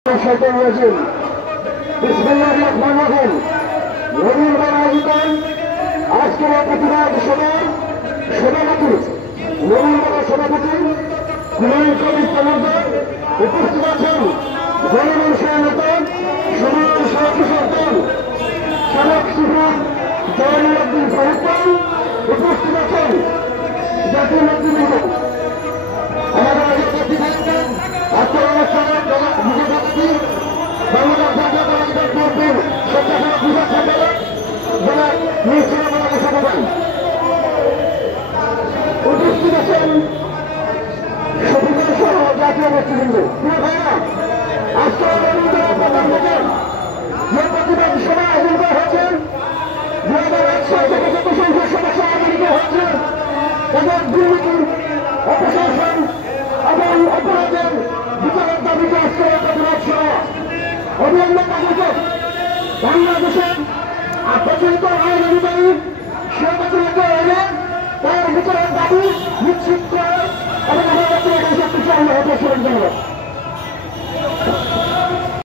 আজকের প্রতিবাদ সভার সভাপতি নবীনগর সভাপতি হুমায়ুন কবির তালুকদার উপস্থিত আছেন। গণমানুষের নেতা সমাজ সহকৃষক দল সাবেক সুপ্রিম জয়নুদ্দিন ফারুক উপস্থিত আছেন। জাতীয় নেতৃবৃন্দ আমাদের আজকে থাকবেন আজকের অনুষ্ঠানের বিজেপি বাংলাদেশ জাতীয়তাবাদী বিএনপির সত্যাগ্রহ বিভাগ সম্পাদক যারা নিশ্চয় আমাদের সাথে পান উপস্থিত আছেন শফিকুল সহ জাতীয় নেতৃবৃন্দ। প্রিয় ভাইরা, আজকে প্রধান বছর যে প্রতিবাদ সভা আয়োজন করা হয়েছে 2001 সাল থেকে যত সংখ্যক সমস্যা আয়োজিত হয়েছে এবং দুর্নীতি অপশাসন এবং অপরাধের বিচারের দাবিতে আজকে প্রতিবাদ সভা অভিন্ন কার্যক্রম বাংলাদেশের প্রচলিত আইন অনুযায়ী সে